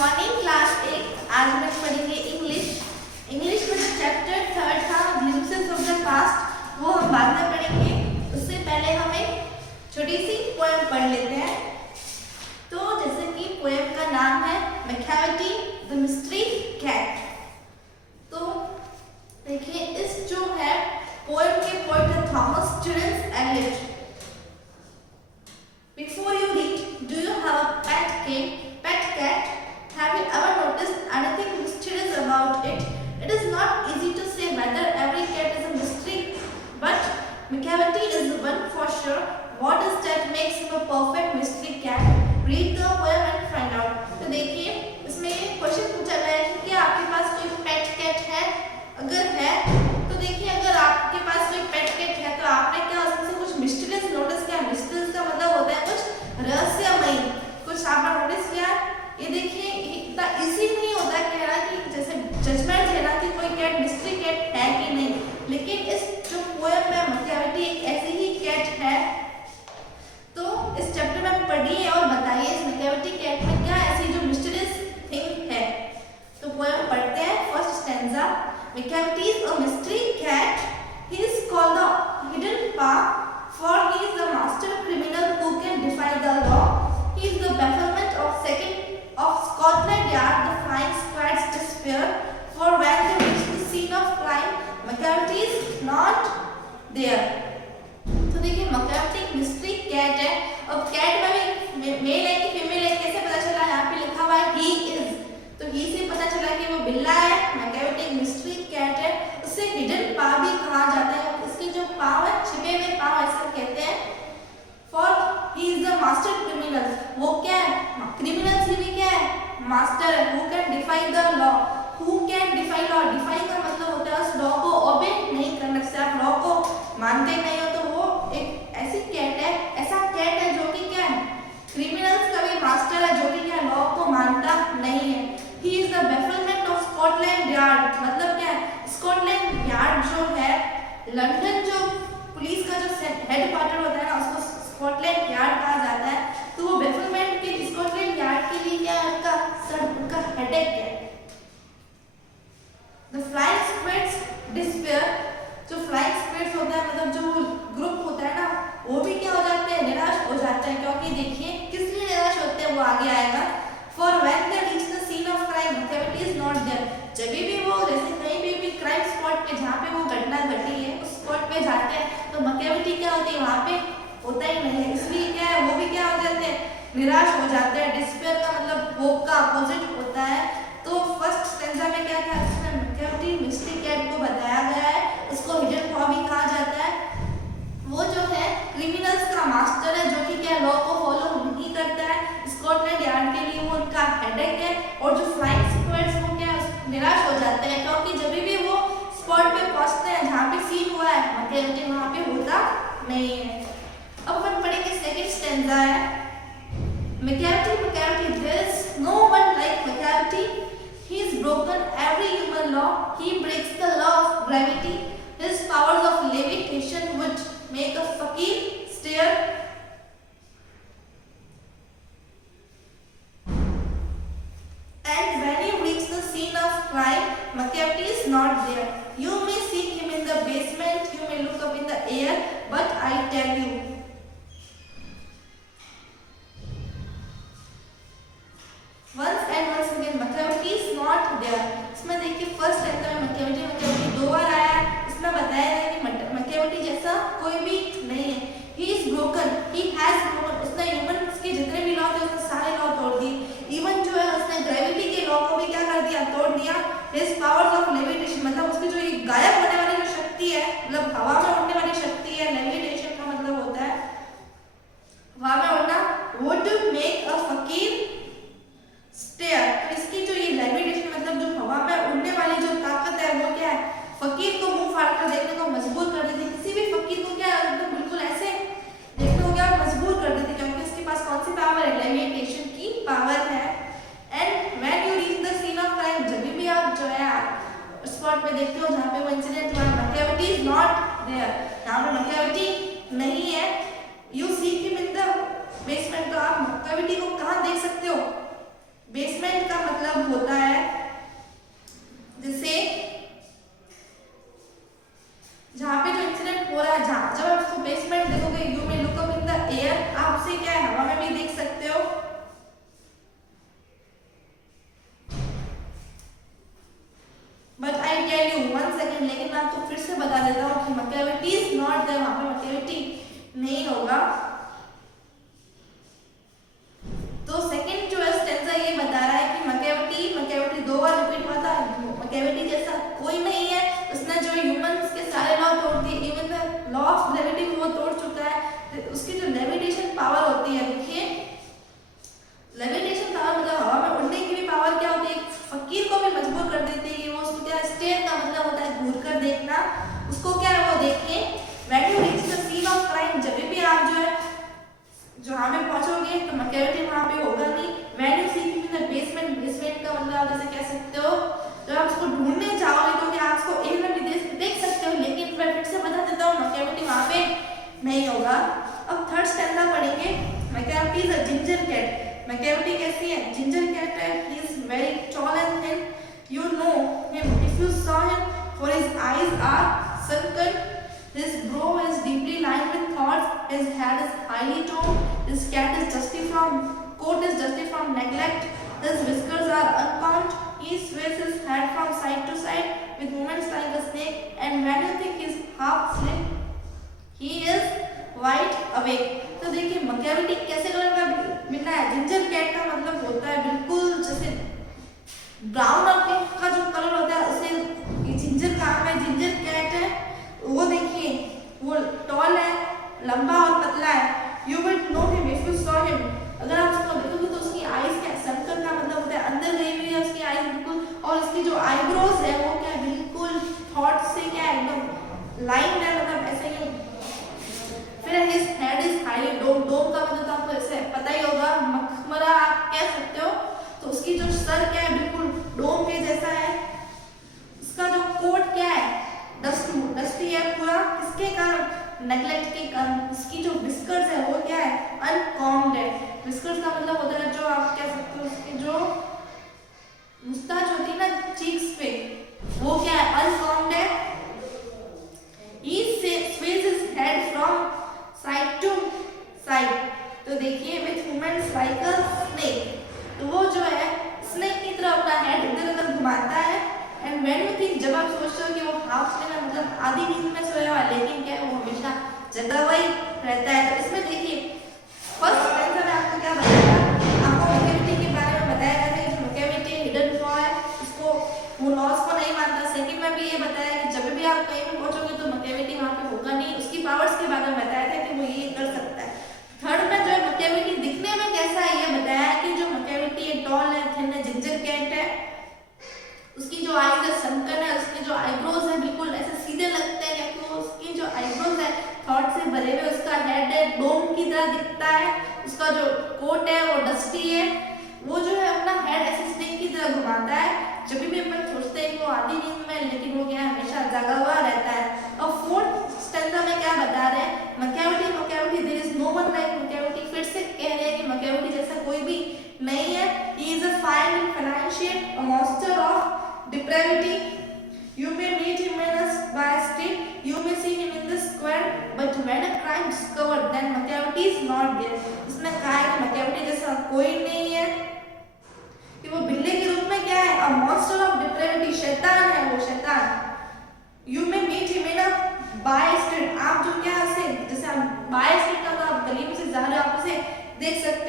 Morning class 8। आज हम पढ़ेंगे इंग्लिश में जो चैप्टर 3 था ग्लिम्पसेस ऑफ द पास्ट वो हम बाद में पढ़ेंगे। उससे पहले हम एक छोटी सी पोएम पढ़ लेते हैं। तो जैसे कि पोएम का नाम है मैकैविटी द मिस्ट्री कैट। तो देखिए इस जो है पोएम के पोएट है Thomas Terence Eliot. Before you read, do you have a pet cat? Have you ever noticed anything mysterious about it? It is not easy to say whether every cat is a mystery, but Macavity is the one for sure. What is that makes him a perfect mystery cat? Read the poem and find out. तो देखिए इसमें question पूछा गया है कि क्या आपके पास कोई पेट कैट है? अगर है तो देखिए अगर आपके पास कोई पेट कैट है तो आपने क्या उसमें से कुछ मिस्टीरियस नोटिस किया? मिस्टीरियस का मतलब होता है कुछ रहस्यमयी, कुछ आपने नोटिस किया? ये देखिए इतना इजी नहीं होता कहना कि जैसे जजमेंट लेना कि कोई कैट मिस्ट्री कैट है कि नहीं, लेकिन इस जो पोएम में मैकैविटी एक ऐसी ही कैट है। तो इस चैप्टर में पढ़िए और बताइए इस मैकैविटी कैट में क्या ऐसी जो मिस्टीरियस थिंग है। तो पोएम पढ़ते हैं। First stanza. Macavity is a mystery cat. He is called the hidden paw, for he is the master criminal who can defy the law. He is the bafflement of Scotland Yard. The flying squad's despair, for when they reach the scene of crime, Macavity is not there. तो देखिए मैकैविटी एक mystery cat है। अब cat में भी mail है कि female है कैसे पता चला? यहाँ पे लिखा हुआ है ही इज, तो ही से पता चला कि वो बिल्ला है। मैकैविटी एक मिस्ट्री कैट है। उसे हिडन पा भी कहा जाता है। इसके जो पाव है छिपे हुए पाव ऐसा कहते हैं। For he is the master criminal, वो क्या है? क्रिमिनल ही भी क्या है? मास्टर है। Who can defy the law, who can defy law, defy का मतलब होता है उस लॉ को ओबे नहीं करना। जैसे आप लॉ को मानते नहीं हो तो वो एक ऐसी कैट है, ऐसा कैट है जो कि क्या है? क्रिमिनल्स का भी मास्टर है जो कि क्या लॉ को मानता नहीं है। He is the bafflement of Scotland yard, मतलब क्या है? स्कॉटलैंड यार्ड जो है लंदन जो पुलिस का जो हेड क्वार्टर होता है ना उसको स्कॉटलैंड यार्ड कहा जाता है। तो वो बेफलमेंट के स्कॉटलैंड यार्ड के लिए क्या है? उनका हेडेक है। द फ्लाइंग स्क्वाड्स डिस्पेयर, जो फ्लाइंग स्क्वाड्स होता है मतलब जो ग्रुप होता है ना वो भी क्या हो जाते हैं? निराश हो जाते हैं। क्योंकि देखिए किस लिए निराश होते हैं वो आगे आएगा। For when they reach the scene of crime Macavity is not there. जब भी वो जैसे कहीं भी क्राइम स्पॉट पे जहाँ पे वो घटना घटी है उस स्पॉट पे जाते हैं तो मैकैविटी क्या होती है? वहाँ पे होता ही नहीं है। इसलिए क्या है वो भी क्या हो जाते हैं? निराश हो जाते हैं। डिस्पेयर का मतलब होप का अपोजिट होता है। तो फर्स्ट स्टैंजा में क्या था? इसमें मैकैविटी मिस्ट्री कैट को बताया गया है। उसको हिडन पॉ भी कहा जाता है। वो जो है क्रिमिनल्स का मास्टर है जो कि क्या लॉ को फॉलो नहीं करता है। स्कॉटलैंड यार्ड के लिए वो उनका हेडेक है। और जो फ्लाइंग स्क्वाड्स वो क्या निराश हो जाते हैं क्योंकि जब भी वो स्पॉट पे पहुंचते हैं जहाँ पे सीन हुआ है मैकैविटी वहाँ पे होता नहीं है। अब अपन पढ़ेंगे सेकंड स्टैंजा है। Macavity, there is no one like Macavity. He has broken every human law. He breaks the law of gravity. His powers of levitation would make a fakir stare. And when you reach the scene of crime, Macavity is not there. You may seek him in the basement, you may look up in the air, but I tell you, once and once again, Macavity is not there. इसमें देखिए first stanza में मैकैविटी दो बार आया है। इसमें बताया है कि मैकैविटी जैसा कोई भी नहीं है। He is broken, he has broken. उसने ह्यूमंस के जितने भी लॉ थे उसने सारे लॉ तोड़ दिए। इवन जो है उसने ग्रेविटी के लॉ को भी क्या कर दिया? तोड़ दिया। His powers of levitation, मतलब उसकी जो ये गायब होने वाली जो शक्ति है, मतलब हवा में उड़ने वाली शक्ति है। लेविटेशन का मतलब होता है हवा में उड़ना। would make a fakir stare. तो इसकी जो ये लेविटेशन मतलब जो हवा में उड़ने वाली जो ताकत है वो क्या है? फकीर को मुंह फाड़ कर देखने को मजबूर कर देती। किसी भी फकीर को क्या एकदम बिल्कुल ऐसे देखने को क्या मजबूर कर देती क्योंकि इसके पास कौन सी पावर है? लेविटेशन की पावर है। And when you reach the scene of crime, जब भी आप जो है स्पॉट पे देखते हो जहाँ पे वो इंसिडेंट हुआ, मैकैविटी इज नॉट देयर, यहाँ पे मैकैविटी नहीं है। You seek him in the basement, तो आप मैकैविटी को कहाँ देख सकते हो? बेसमेंट का मतलब होता है जैसे जहाँ पे जो इंसिडेंट हो रहा है, जहाँ जब आप उसको बेसमेंट देखोगे, you may look up in the air, आप उसे क्या है हवा में भी देख सकते हो। But I tell you one second, लेकिन मैं आपको फिर से बता देता हूँ कि मकैविटी इज नॉट देयर, वहाँ पे मकैविटी नहीं होगा। तो सेकंड जो स्टेंजा ये बता रहा है कि मकैविटी दो बार रिपीट हुआ था, मकैविटी जैसा कोई नहीं है, उसने जो ह्यूमंस के सारे लॉ तोड़ दिए, even the law of gravity वो तोड़ चुका है। उसकी जो लेविटेशन पावर होती है, देखिए लेविटेशन पावर मतलब हवा में उड़ने की भी पावर क्या होती है, फकीर को भी मजबूर कर देती है कि वो उसको क्या, स्टेयर का मतलब होता है घूर कर देखना, उसको क्या है वो देखिए। When you reach the scene of crime, जब भी आप जो है जहाँ पे पहुंचोगे तो मकैविटी वहाँ पे होगा नहीं। When you see him in the basement, basement का मतलब आप जैसे कह सकते हो जब आप उसको ढूंढने जाओगे तो क्या आप उसको एक मिनट भी देख सकते हो, लेकिन मैं फिर से बता देता हूँ मकैविटी वहाँ पे नहीं होगा। अब थर्ड स्टैंजा पढ़ेंगे। Macavity is a ginger cat. Macavity कैसी है, जिंजर कैट है। He is very tall and thin, you know him if you saw him, for his eyes are sunken, his brow is deeply lined with thoughts, his head is highly toned, his coat is dusty from neglect, his whiskers are uncombed, he sways his head from side to side with movements like a snake, and when you think he is half asleep, he is wide awake। तो देखिए मकैविटी कैसे colour का मिलना है, ginger cat का मतलब होता है बिल्कुल जैसे ब्राउन और पिंक का जो कलर होता है उसे ये जिंजर काम है, जिंजर कैट है वो। देखिए वो टॉल है, लंबा और पतला है। You will know him if you saw him, अगर आप उसको देखोगे तो उसकी आईज क्या, संकन का मतलब होता है अंदर गई हुई है उसकी आईज बिल्कुल, और इसकी जो आईब्रोज है वो क्या बिल्कुल थॉट से क्या एकदम लाइन है, मतलब ऐसे ही। फिर हिज हेड इज हाईली डोम, डोम का मतलब आपको ऐसे पता ही होगा, मखमरा आप कह सकते हो। तो उसकी जो सर क्या है बिल्कुल डोम के जैसा है। उसका जो कोट क्या है, डस्टी है पूरा, किसके कारण, नेगलेक्ट के कारण। इसकी जो विस्कर्स है वो क्या है, अनकॉम्ड है। विस्कर्स का मतलब होता है जो आप कह सकते हो उसकी जो मुस्ताच होती है ना चीक्स पे, वो क्या है, अनकॉम्ड है। He sways his head from side to side, तो देखिए with movements like a snake, तो वो जो है स्नेक की तरह अपना हेड इधर उधर घुमाता है। एंड व्हेन यू थिंक, जब आप सोचते हो कि वो हाफ स्लीप में मतलब आधी नींद में सोया हुआ, लेकिन क्या है वो हमेशा जगा हुआ ही रहता है। तो इसमें देखिए फर्स्ट स्टेंजा में आपको क्या बताया, आपको मकैविटी के बारे में बताया गया है कि मकैविटी हिडन लॉ है, उसको वो लॉस को नहीं मानता। सेकंड में भी ये बताया कि जब भी आप कहीं भी पहुंचोगे तो मकैविटी वहाँ पे होगा नहीं, उसकी पावर्स के बारे में बताया था कि वो ये कर सकता है। थर्ड में जो है मकैविटी दिखने में कैसा है ये बताया कि जो मकैविटी है टॉल है, थिन है, जिंजर कैट है, उसकी जो आईज है सनकन है, उसके जो आईब्रोज है बिल्कुल ऐसे सीधे लगते हैं क्योंकि वो उसकी जो आईब्रोज है थॉट से भरे हुए, उसका हेड है डोम की तरह दिखता है, उसका जो कोट है वो डस्टी है, वो जो है अपना हेड ऐसे स्नेक की तरह घुमाता है। जब भी अपन सोचते हैं कि वो आधी नींद में, लेकिन वो क्या है हमेशा जगा हुआ रहता है। और फोर्थ स्टेंजा में क्या बता रहे हैं, Macavity there is no one like Macavity. फिर से कह रहे हैं कि मकैविटी जैसा कोई भी नहीं है। He is a fine and financial, a monster of depravity, you may meet him in a by street, you may see him in the square, but when a crime discovered, then मकैविटी is not there। इसमें कहा है कि मकैविटी जैसा कोई नहीं है, कि वो बिल्ली के रूप में क्या है, a monster of depravity, शैतान है वो, शैतान। You may meet him in a by street, आप जो क्या से जैसे by street का आप गली में से जा रहे हो आप उसे देख सकते